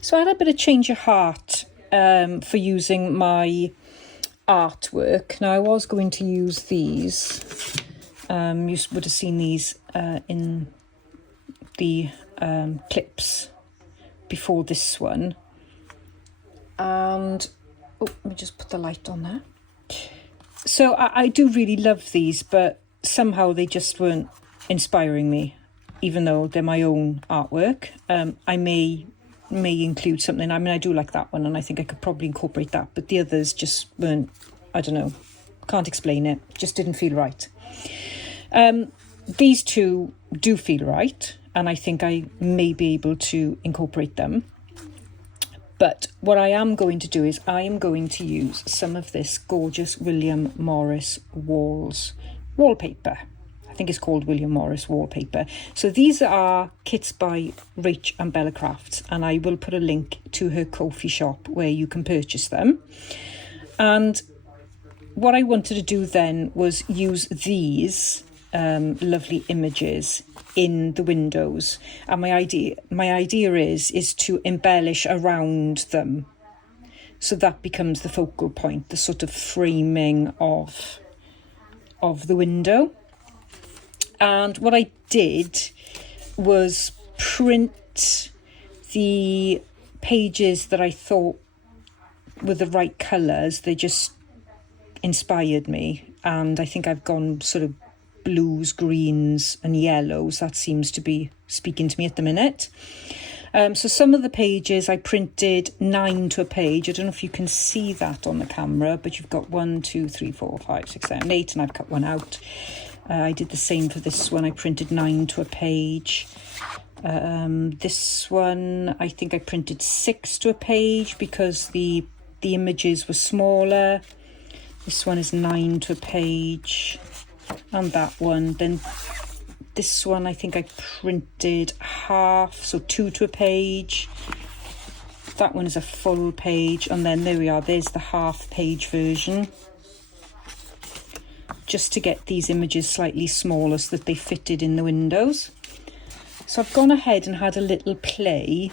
So I had a bit of change of heart for using my artwork. Now I was going to use these. You would have seen these in the clips before this one. And let me just put the light on there. So I do really love these, but somehow they just weren't inspiring me, even though they're my own artwork. I may include something. I mean, I do like that one, and I think I could probably incorporate that, but the others just weren't, I don't know, can't explain it, just didn't feel right. These two do feel right, and I think I may be able to incorporate them. But what I am going to do is I am going to use some of this gorgeous William Morris wallpaper. I think it's called William Morris wallpaper. So these are kits by Rach and Bella Crafts, and I will put a link to her Ko-fi shop where you can purchase them. And what I wanted to do then was use these lovely images in the windows, and my idea is to embellish around them, so that becomes the focal point, the sort of framing of the window. And what I did was print the pages that I thought were the right colours. They just inspired me, and I think I've gone sort of blues, greens and yellows. That seems to be speaking to me at the minute. So some of the pages I printed 9 to a page. I don't know if you can see that on the camera, but you've got 1, 2, 3, 4, 5, 6, 7, 8, and I've cut one out. I did the same for this one. I printed 9 to a page. This one, I think I printed 6 to a page because the images were smaller. This one is 9 to a page. And that one, then this one I think I printed half, so 2 to a page. That one is a full page, and then there we are, there's the half page version, just to get these images slightly smaller so that they fitted in the windows. So I've gone ahead and had a little play.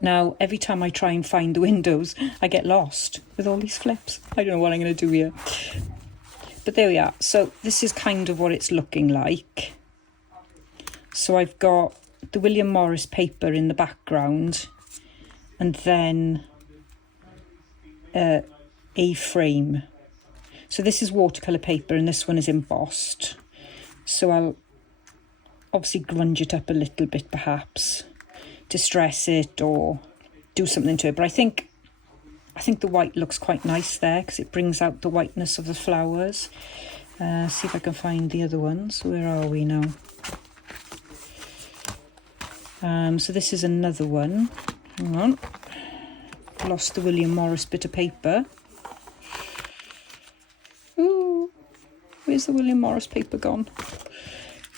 Now every time I try and find the windows I get lost with all these flips. I don't know what I'm going to do here. But there we are. So this is kind of what it's looking like. So I've got the William Morris paper in the background, and then a frame. So this is watercolour paper, and this one is embossed. So I'll obviously grunge it up a little bit, perhaps, distress it or do something to it. But I think the white looks quite nice there because it brings out the whiteness of the flowers. See if I can find the other ones. Where are we now? So this is another one. Hang on. Lost the William Morris bit of paper. Ooh, where's the William Morris paper gone?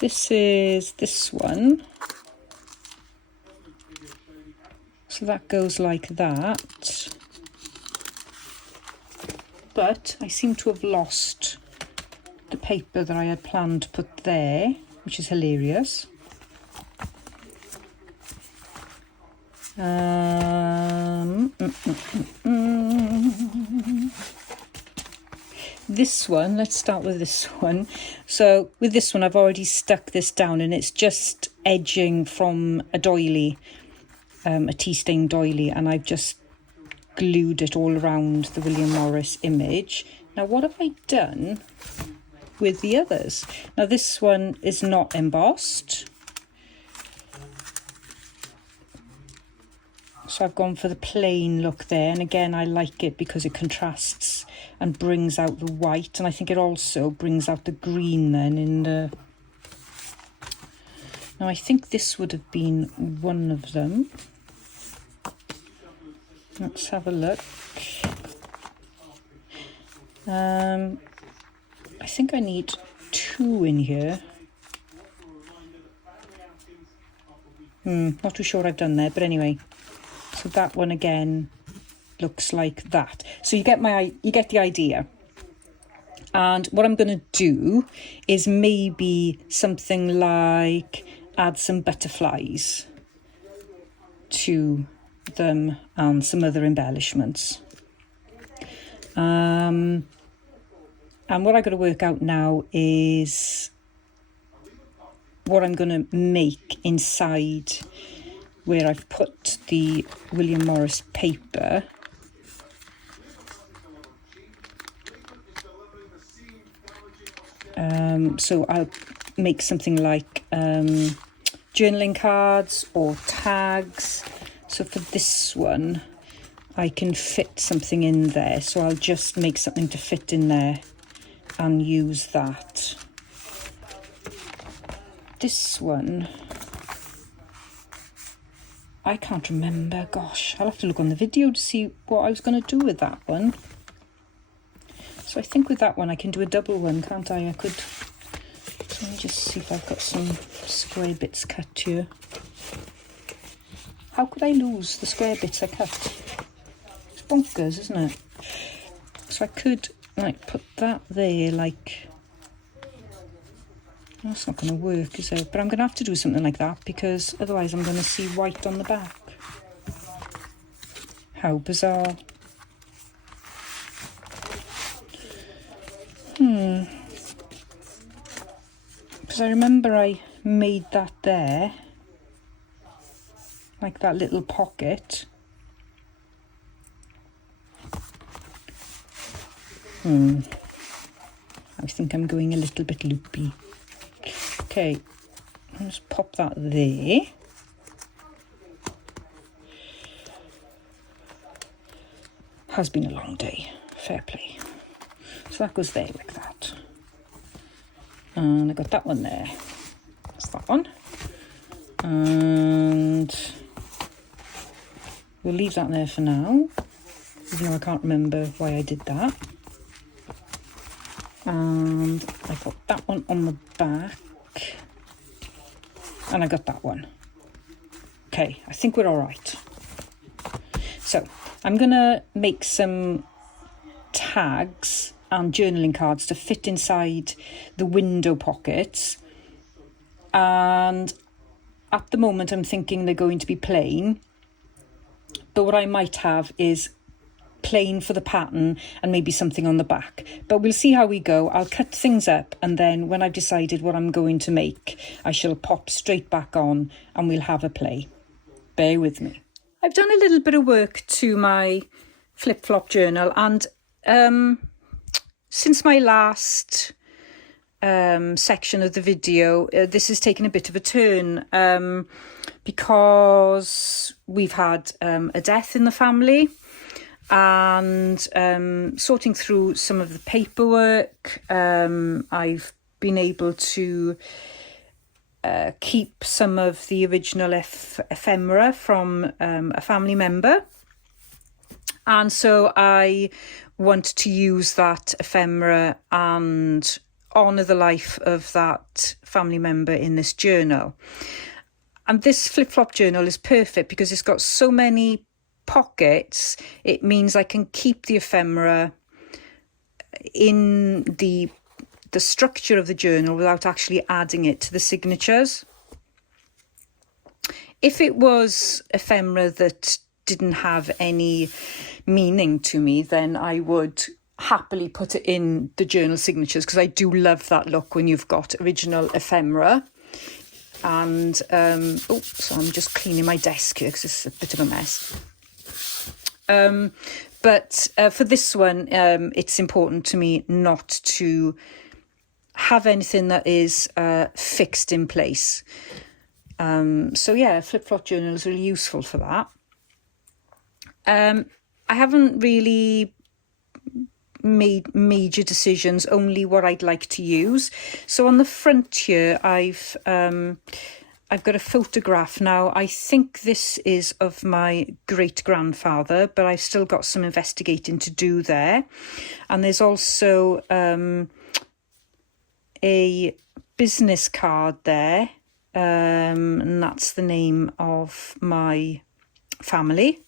This is this one. So that goes like that. But I seem to have lost the paper that I had planned to put there, which is hilarious. This one, let's start with this one. So with this one, I've already stuck this down, and it's just edging from a doily, a tea stain doily, and I've just glued it all around the William Morris image. Now what have I done with the others? Now this one is not embossed, so I've gone for the plain look there, and again I like it because it contrasts and brings out the white, and I think it also brings out the green then in the... Now I think this would have been one of them. Let's have a look. I think I need 2 in here. Not too sure what I've done there, but anyway. So that one again looks like that. So you get the idea. And what I'm going to do is maybe something like add some butterflies to them and some other embellishments. And what I've got to work out now is what I'm going to make inside where I've put the William Morris paper. So I'll make something like journaling cards or tags. So for this one, I can fit something in there. So I'll just make something to fit in there and use that. This one, I can't remember. Gosh, I'll have to look on the video to see what I was going to do with that one. So I think with that one I can do a double one, can't I? Let me just see if I've got some square bits cut here. How could I lose the square bits I cut? It's bonkers, isn't it? So I could like put that there, like, that's not going to work, is it? But I'm going to have to do something like that because otherwise I'm going to see white on the back. How bizarre. Because I remember I made that there, like that little pocket. I think I'm going a little bit loopy. Okay, I'll just pop that there. Has been a long day, fair play. So that goes there like that. And I got that one there. That's that one. And we'll leave that there for now, even though I can't remember why I did that. And I got that one on the back. And I got that one. Okay, I think we're all right. So I'm going to make some tags and journaling cards to fit inside the window pockets. And at the moment I'm thinking they're going to be plain. But what I might have is plain for the pattern and maybe something on the back. But we'll see how we go. I'll cut things up and then when I've decided what I'm going to make, I shall pop straight back on and we'll have a play. Bear with me. I've done a little bit of work to my flip-flop journal and since my last section of the video, this has taken a bit of a turn because we've had a death in the family and sorting through some of the paperwork. I've been able to keep some of the original ephemera from a family member. And so I want to use that ephemera and honour the life of that family member in this journal. And this flip-flop journal is perfect because it's got so many pockets. It means I can keep the ephemera in the structure of the journal without actually adding it to the signatures. If it was ephemera that didn't have any meaning to me, then I would happily put it in the journal signatures because I do love that look when you've got original ephemera. And so I'm just cleaning my desk here because it's a bit of a mess. But for this one, it's important to me not to have anything that is fixed in place. So yeah, flip-flop journal is really useful for that. I haven't really made major decisions, only what I'd like to use. So on the front here, I've got a photograph now. I think this is of my great-grandfather, but I've still got some investigating to do there. And there's also a business card there, and that's the name of my family,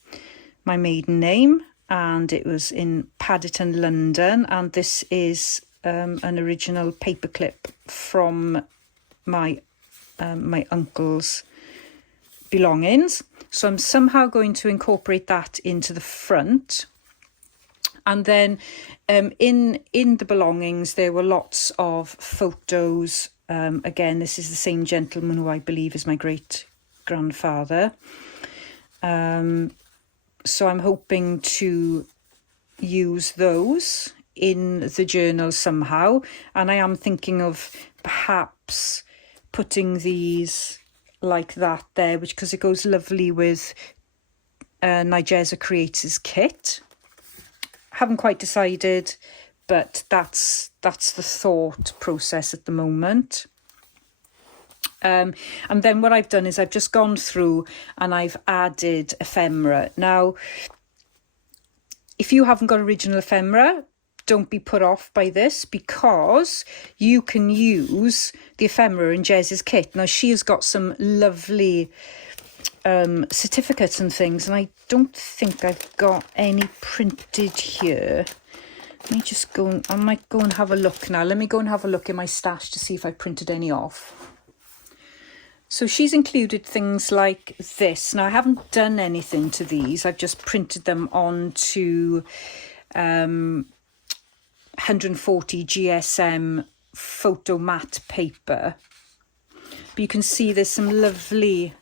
my maiden name, and it was in Paddington, London. And this is an original paperclip from my my uncle's belongings. So I'm somehow going to incorporate that into the front. And then in the belongings, there were lots of photos. Again, this is the same gentleman who I believe is my great-grandfather. So I'm hoping to use those in the journal somehow. And I am thinking of perhaps putting these like that there, which because it goes lovely with Nigeza Creates kit. Haven't quite decided, but that's the thought process at the moment. And then what I've done is I've just gone through and I've added ephemera. Now, if you haven't got original ephemera, don't be put off by this, because you can use the ephemera in Jez's kit. Now, she has got some lovely certificates and things, and I don't think I've got any printed here. Let me just go, I might go and have a look now. Let me go and have a look in my stash to see if I printed any off. So she's included things like this. Now, I haven't done anything to these. I've just printed them onto 140 GSM photo matte paper. But you can see there's some lovely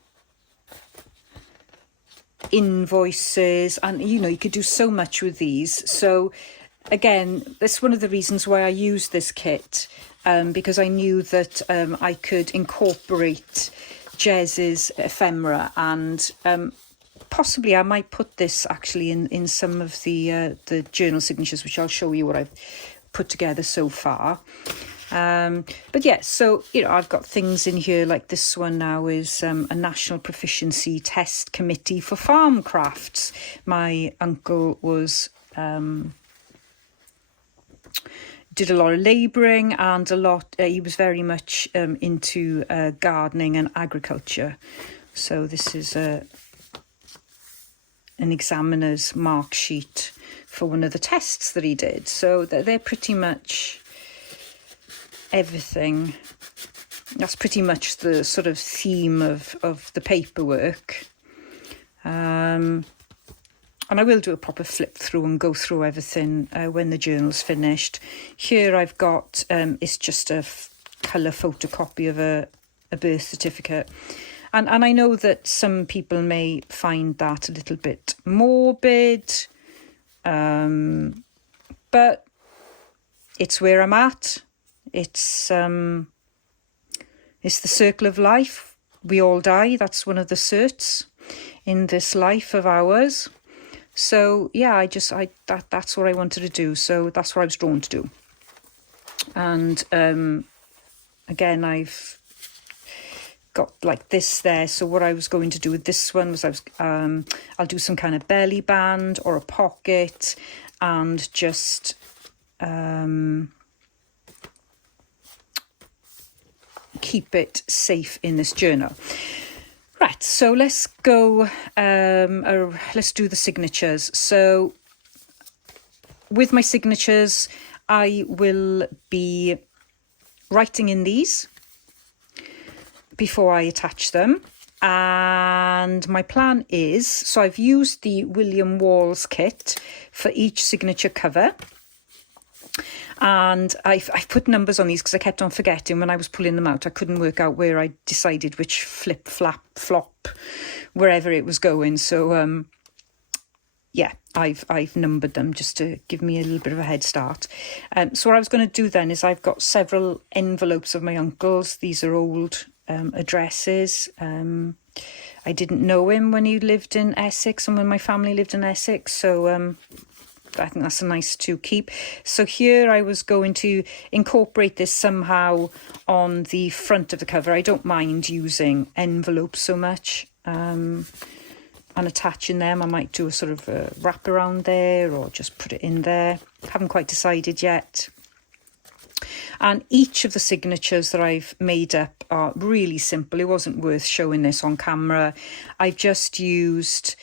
invoices, and you could do so much with these. So again, that's one of the reasons why I used this kit, because I knew that I could incorporate Jez's ephemera, and possibly I might put this actually in some of the journal signatures, which I'll show you what I've put together so far. But yeah, so I've got things in here like this one now is a National Proficiency Test Committee for Farm Crafts. My uncle was did a lot of labouring, and he was very much into gardening and agriculture. So this is an examiner's mark sheet for one of the tests that he did. So they're pretty much everything. That's pretty much the sort of theme of the paperwork. And I will do a proper flip through and go through everything when the journal's finished. Here I've got, it's just a colour photocopy of a birth certificate. And I know that some people may find that a little bit morbid, but it's where I'm at. It's the circle of life. We all die. That's one of the certs in this life of ours. So yeah, that's what I wanted to do. So that's what I was drawn to do. And again, I've got like this there. So what I was going to do with this one was I'll do some kind of belly band or a pocket, and just keep it safe in this journal. Right, so let's go, let's do the signatures. So with my signatures, I will be writing in these before I attach them. And my plan is, so I've used the William Walls kit for each signature cover. And I've put numbers on these because I kept on forgetting when I was pulling them out. I couldn't work out where I decided which flip, flap, flop, wherever it was going. So, yeah, I've numbered them just to give me a little bit of a head start. So what I was going to do then is I've got several envelopes of my uncle's. These are old addresses. I didn't know him when he lived in Essex and when my family lived in Essex. So I think that's nice to keep. So here I was going to incorporate this somehow on the front of the cover. I don't mind using envelopes so much and attaching them. I might do a sort of a wrap around there or just put it in there. Haven't quite decided yet. And each of the signatures that I've made up are really simple. It wasn't worth showing this on camera. I've just used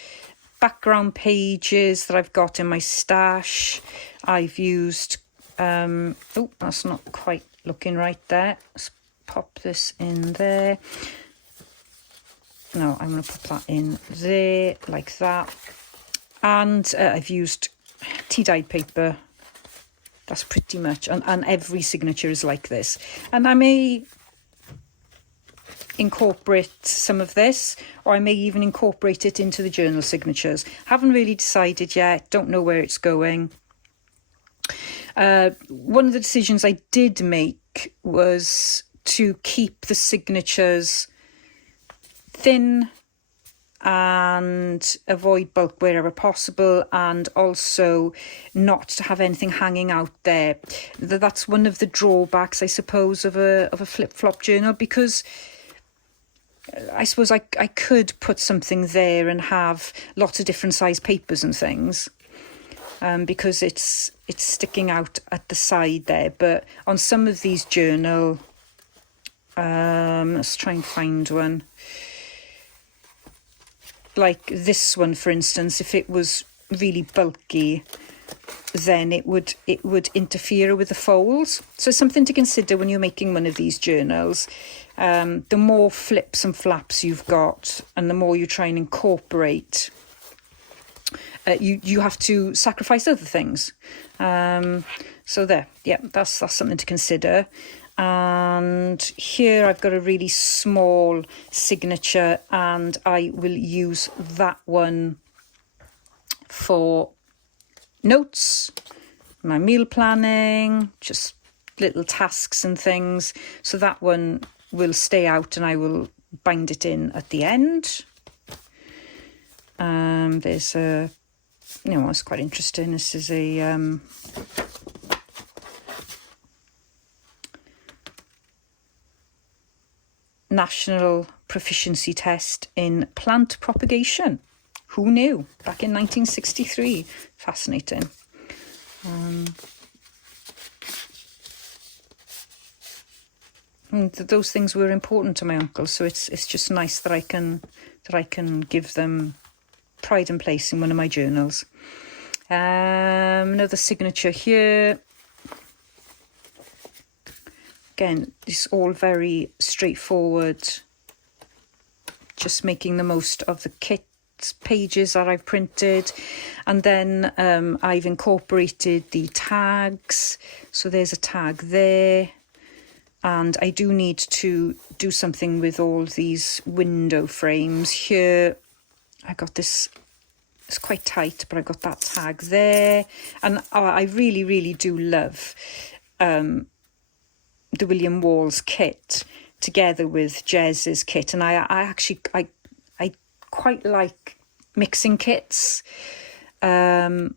background pages that I've got in my stash. I've used, oh, that's not quite looking right there. Let's pop this in there. Now I'm going to put that in there like that. And I've used tea-dyed paper. That's pretty much, and every signature is like this. And I may incorporate some of this, or I may even incorporate it into the journal signatures. Haven't really decided yet, don't know where it's going. One of the decisions I did make was to keep the signatures thin and avoid bulk wherever possible, and also not to have anything hanging out there. That's one of the drawbacks, I suppose, of a flip-flop journal, because I suppose I could put something there and have lots of different size papers and things, because it's sticking out at the side there. But on some of these journal, let's try and find one. Like this one, for instance, if it was really bulky, then it would interfere with the folds. So something to consider when you're making one of these journals. The more flips and flaps you've got, and the more you try and incorporate, you have to sacrifice other things. So there, yeah, that's something to consider. And here I've got a really small signature, and I will use that one for notes, my meal planning, just little tasks and things. So that one will stay out, and I will bind it in at the end. There's a, it's quite interesting. This is a National Proficiency Test in Plant Propagation. Who knew? Back in 1963. Fascinating. And those things were important to my uncle, so it's just nice that I can give them pride and place in one of my journals. Another signature here. Again, it's all very straightforward. Just making the most of the kit pages that I've printed, and then I've incorporated the tags. So there's a tag there, and I do need to do something with all these window frames. Here I got this, it's quite tight, but I got that tag there. And I really do love the William Walls kit together with Jez's kit, and I actually quite like mixing kits, well,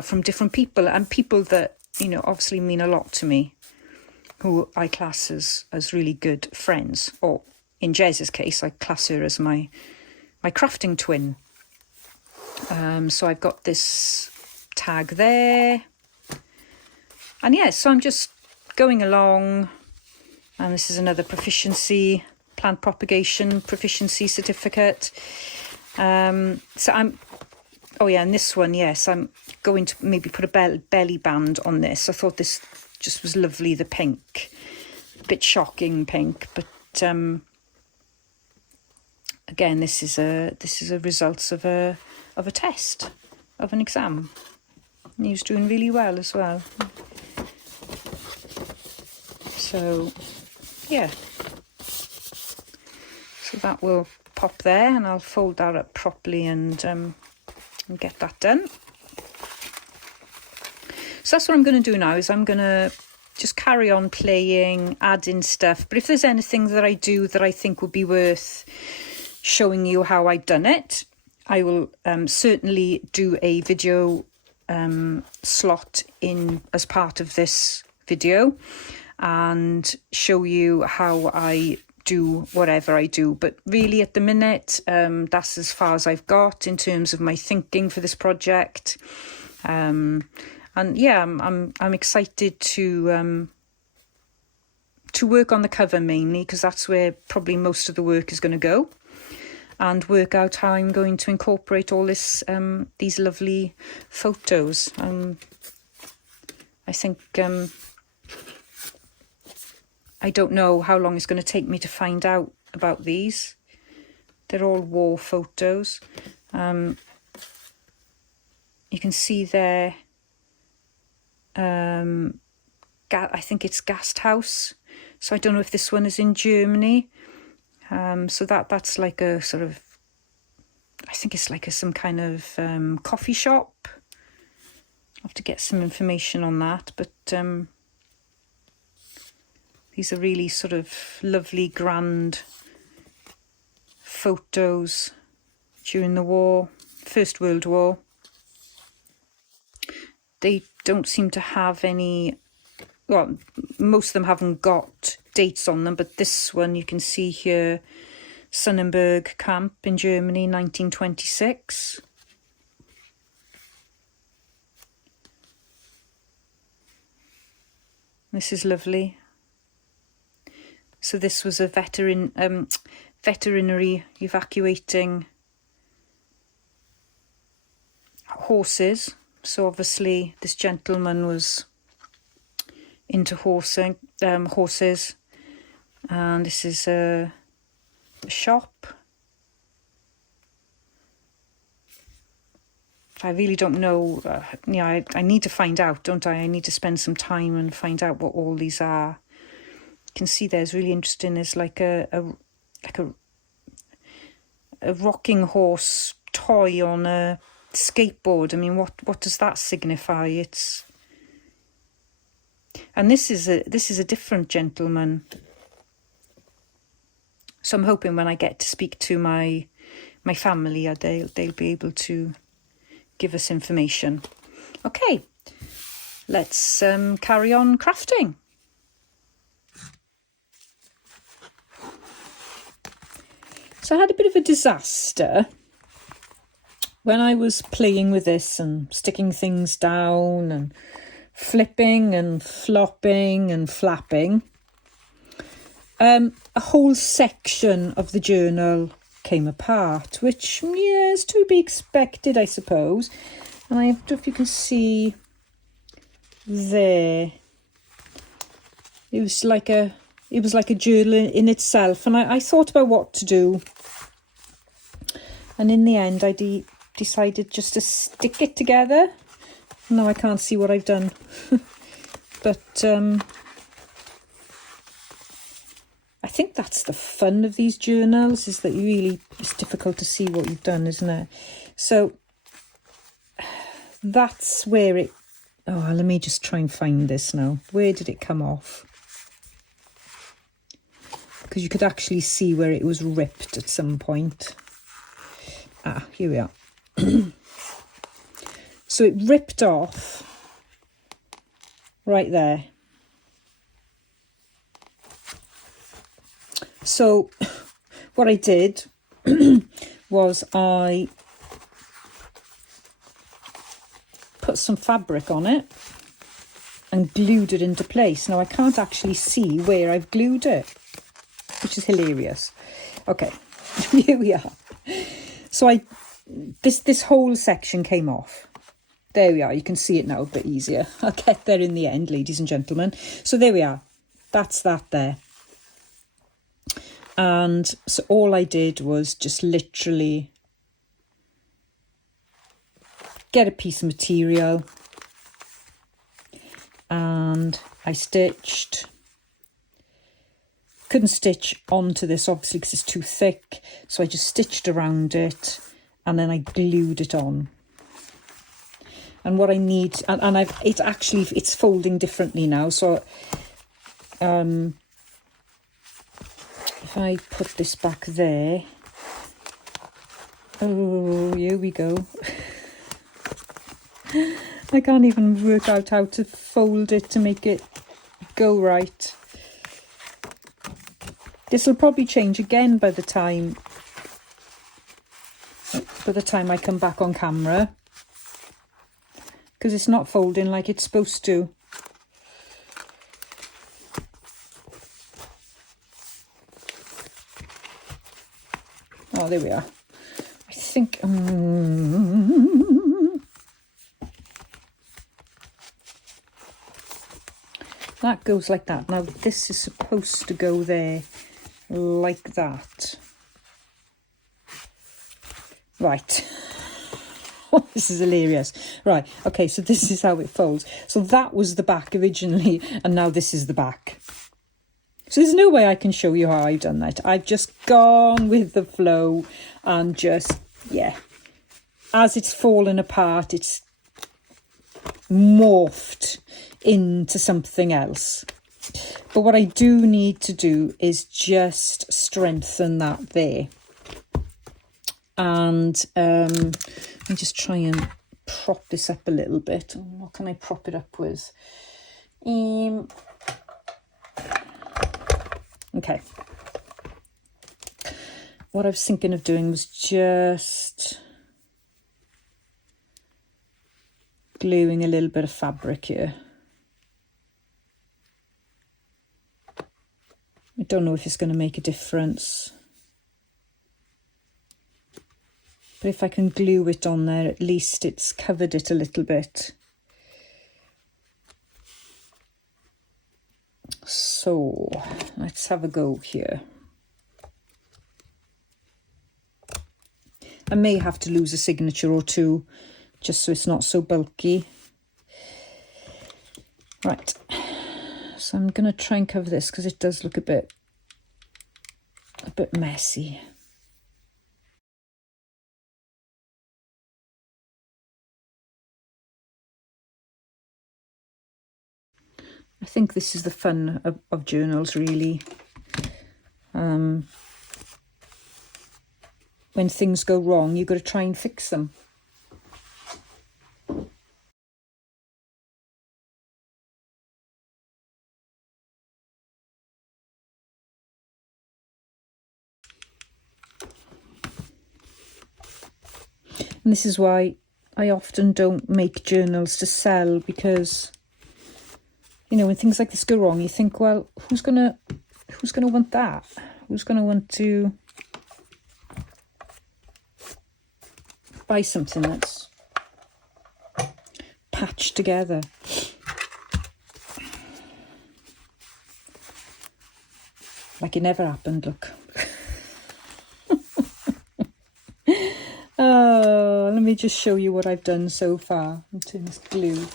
from different people, and people that obviously mean a lot to me, who I class as really good friends, or in Jez's case I class her as my crafting twin. So I've got this tag there, and yeah, so I'm just going along, and this is another proficiency, plant propagation proficiency certificate. So I'm, and this one, yes, I'm going to maybe put a belly band on this. I thought this just was lovely, the pink, a bit shocking pink, but again, this is a result of a test, of an exam. And he was doing really well as well. So, yeah. So that will pop there, and I'll fold that up properly and get that done. So that's what I'm going to do now, is I'm going to just carry on playing, adding stuff. But if there's anything that I do that I think would be worth showing you how I've done it, I will certainly do a video slot in as part of this video, and show you how I do whatever I do. But really at the minute, that's as far as I've got in terms of my thinking for this project. And yeah, I'm excited to work on the cover mainly, because that's where probably most of the work is going to go, and work out how I'm going to incorporate all this these lovely photos. I think I don't know how long it's going to take me to find out about these. They're all war photos. You can see there, I think it's Gasthaus. So I don't know if this one is in Germany. So that's like a sort of, I think it's like some kind of coffee shop. I'll have to get some information on that. But these are really sort of lovely, grand photos during the war, First World War. They don't seem to have any, well, most of them haven't got dates on them, but this one you can see here, Sonnenberg camp in Germany, 1926. This is lovely. So this was a veterinary evacuating horses. So obviously this gentleman was into horses. And this is a shop. I really don't know. Yeah, I need to find out, don't I? I need to spend some time and find out what all these are. You can see there's really interesting. There's like a rocking horse toy on a skateboard. I mean, what does that signify? And this is a different gentleman. So I'm hoping when I get to speak to my family, they'll be able to give us information. Okay, let's carry on crafting. So I had a bit of a disaster when I was playing with this and sticking things down and flipping and flopping and flapping. A whole section of the journal came apart, which, yeah, is to be expected, I suppose. And I don't know if you can see there. It was like a journal in itself, and I thought about what to do. And in the end, I decided just to stick it together. Now I can't see what I've done, but I think that's the fun of these journals, is that it's difficult to see what you've done, isn't it? So that's where it, let me just try and find this now. Where did it come off? Because you could actually see where it was ripped at some point. Here we are. So it ripped off right there. So what I did was I put some fabric on it and glued it into place. Now I can't actually see where I've glued it, which is hilarious. Okay, here we are. So this whole section came off. There we are. You can see it now a bit easier. I'll get there in the end, ladies and gentlemen. So there we are. That's that there. And so all I did was just literally get a piece of material and I stitched. Couldn't stitch onto this obviously because it's too thick, so I just stitched around it and then I glued it on. And what I need, and it's folding differently now, so if I put this back there, oh, here we go. I can't even work out how to fold it to make it go right. This will probably change again by the time I come back on camera, because it's not folding like it's supposed to. Oh, there we are. I think that goes like that. Now this is supposed to go there like that. Right. This is hilarious. Right, okay, so this is how it folds. So that was the back originally, and now this is the back. So there's no way I can show you how I've done that. I've just gone with the flow and just, yeah. As it's fallen apart, it's morphed into something else. But what I do need to do is just strengthen that there. And let me just try and prop this up a little bit. What can I prop it up with? Okay. What I was thinking of doing was just gluing a little bit of fabric here. I don't know if it's going to make a difference. But if I can glue it on there, at least it's covered it a little bit. So let's have a go here. I may have to lose a signature or two just so it's not so bulky. Right, so I'm going to try and cover this because it does look a bit messy. I think this is the fun of journals, really. When things go wrong, you've got to try and fix them. And this is why I often don't make journals to sell, because, you know, when things like this go wrong, you think, well, who's gonna want that? Who's gonna want to buy something that's patched together? Like it never happened, look. Oh, let me just show you what I've done so far. I'll turn this glue.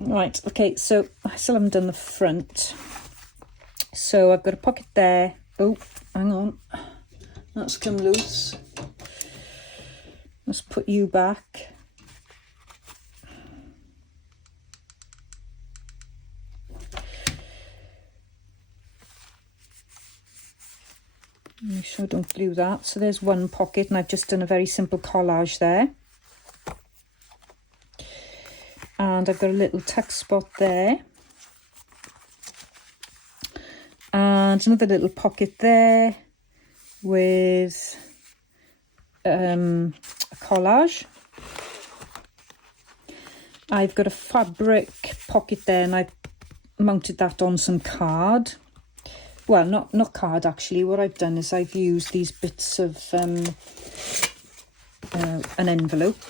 Right, okay, so I still haven't done the front. So I've got a pocket there. Oh, hang on. That's come loose. Let's put you back. Make sure I don't glue that. So there's one pocket, and I've just done a very simple collage there. And I've got a little tuck spot there. And another little pocket there with a collage. I've got a fabric pocket there, and I've mounted that on some card. Well, not card actually. What I've done is I've used these bits of an envelope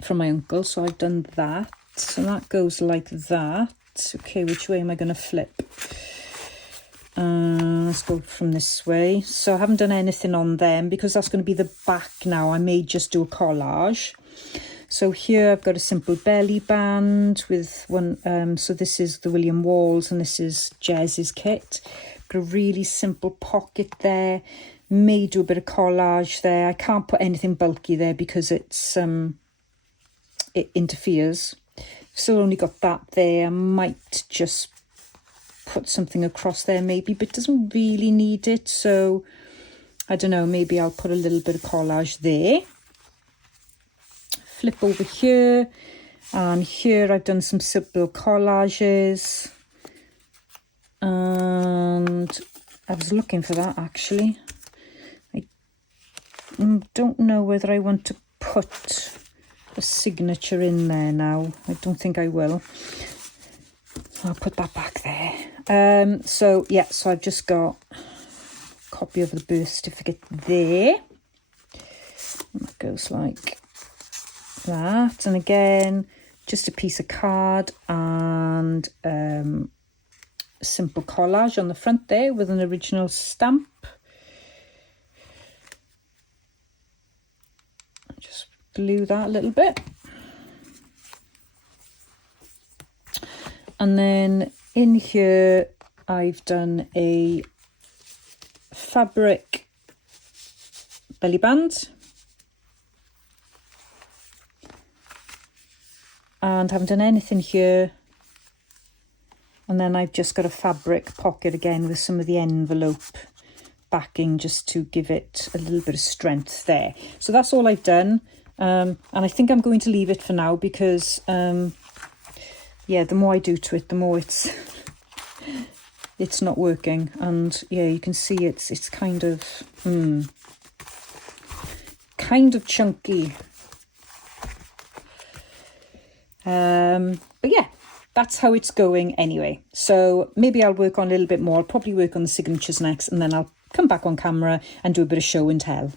from my uncle. So I've done that. So that goes like that. Okay, which way am I going to flip? Let's go from this way. So I haven't done anything on them because that's going to be the back now. I may just do a collage. So here I've got a simple belly band with one, so this is the William Walls and this is Jez's kit. Got a really simple pocket there. May do a bit of collage there. I can't put anything bulky there because it's it interferes. Still only got that there. I might just put something across there maybe, but it doesn't really need it. So I don't know, maybe I'll put a little bit of collage there. Flip over here, and here I've done some simple collages, and I was looking for that actually. I don't know whether I want to put a signature in there now. I don't think I will. I'll put that back there. So yeah, so I've just got a copy of the birth certificate there. And that goes like that, and again just a piece of card and a simple collage on the front there with an original stamp. glue that a little bit. And then in here, I've done a fabric belly band. And haven't done anything here. And then I've just got a fabric pocket again with some of the envelope backing just to give it a little bit of strength there. So that's all I've done. And I think I'm going to leave it for now because, yeah, the more I do to it, the more it's not working. And yeah, you can see it's kind of chunky. But yeah, that's how it's going anyway. So maybe I'll work on a little bit more. I'll probably work on the signatures next, and then I'll come back on camera and do a bit of show and tell.